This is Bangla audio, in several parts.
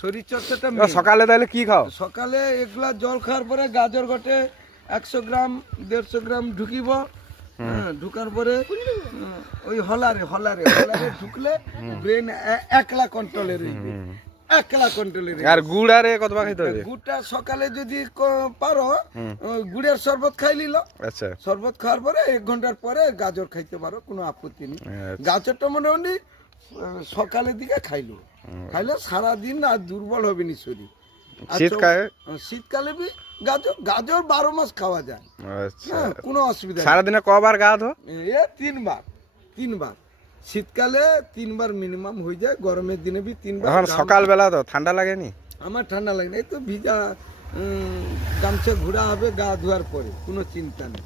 শরীর চর্চাটা সকালে তাহলে কি খাও? সকালে এগুলা জল খাওয়ার পরে গাজর গটে 100 গ্রাম 150 গ্রাম ঢুকিব, ঢুকার পরে ওই হলারে ঢুকলে ব্রেন একলা কন্ট্রোলে রইবে, একলা কন্ট্রোলে রইবে। আর গুড় আর কতবার খাইতে হবে? গুড়টা সকালে যদি পারো গুড়ের শরবত খাই নিল। আচ্ছা, শরবত খাওয়ার পরে 1 ঘন্টার পরে গাজর খাইতে পারো, কোনো আপত্তি নেই। গাজরটা মোটামুটি সকালের দিকে খাইলে সারাদিন আর দুর্বল হবে নি শরীর। শীতকালে গাজর 12 মাস খাওয়া যায়, কোনো অসুবিধা নেই। সারাদিনে কবার গা ধো? 3বার। শীতকালে 3বার মিনিমাম হয়ে যায়, গরমের দিনে বি 3বার। এখন সকালবেলা তো ঠান্ডা লাগেনি? আমার ঠান্ডা লাগে না, এই তো ভিজা গামছা ঘোরা হবে গা ধোয়ার পরে, কোনো চিন্তা নেই।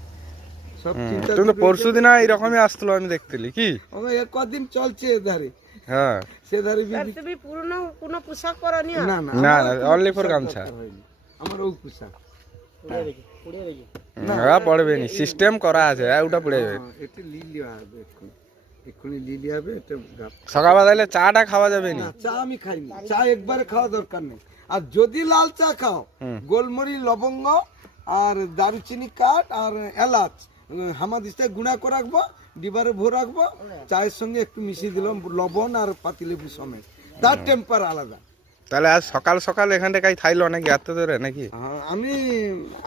সব চিন্তা তুমি তো পরশু দিন এরকমই আসছিল, আমি দেখতেলি কি কদিন চলছে এধারে। হ্যাঁ, সেধারে তুমি পুরনো কোনো পোশাক পরনি? না না, অনলি ফর গামছা। আমার ওই পোশাক পড়বে নি, সিস্টেম করা আছে, ওটা পড়ে যাবে। এটা লিলি হবে এক্ষুনি লিলি হবে। এটা সকালবেলা তাহলে চাটা খাওয়া যাবে না? চা আমি খাইনি, চা একবারে খাওয়া দরকার নেই। আর যদি লাল চা খাও, গোলমরিচ লবঙ্গ আর দারুচিনি কাঠ আর এলাচ হামাদিস্তায় গুঁড়া করে রাখবো, ডিবারে ভরে রাখবো, চায়ের সঙ্গে একটু মিশিয়ে দিলাম লবণ আর পাতিলেবু সমেত, তার টেম্পার আলাদা। তাহলে আজ সকাল সকাল এখান থেকে খাইলো নাকি এত ধরে নাকি? আমি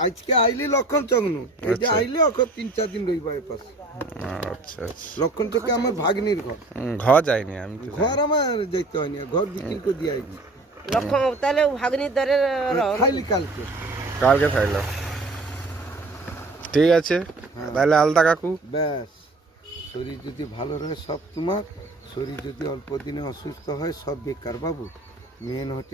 আজকে আইলি লক্ষণ চগ্নু, এই যে আইলি ওকে 3-4 দিন রইব এর পাশে। আচ্ছা, লক্ষণ চকে আমার ভাগ্নির ঘর। ঘর যায়নি আমি তো। ঘর আমার যাইতে হয়নি, ঘর বিক্রি করে দিয়ে আইছি। লক্ষণ তাহলে ভাগ্নির দরে খাইলি কালকে খাইলো। ঠিক আছে তাহলে আলতা কাকু। ব্যাস, শরীর যদি ভালো রহে সব তোমার, শরীর যদি অল্প দিনে অসুস্থ হয় সব বেকার বাবু। মেন হচ্ছে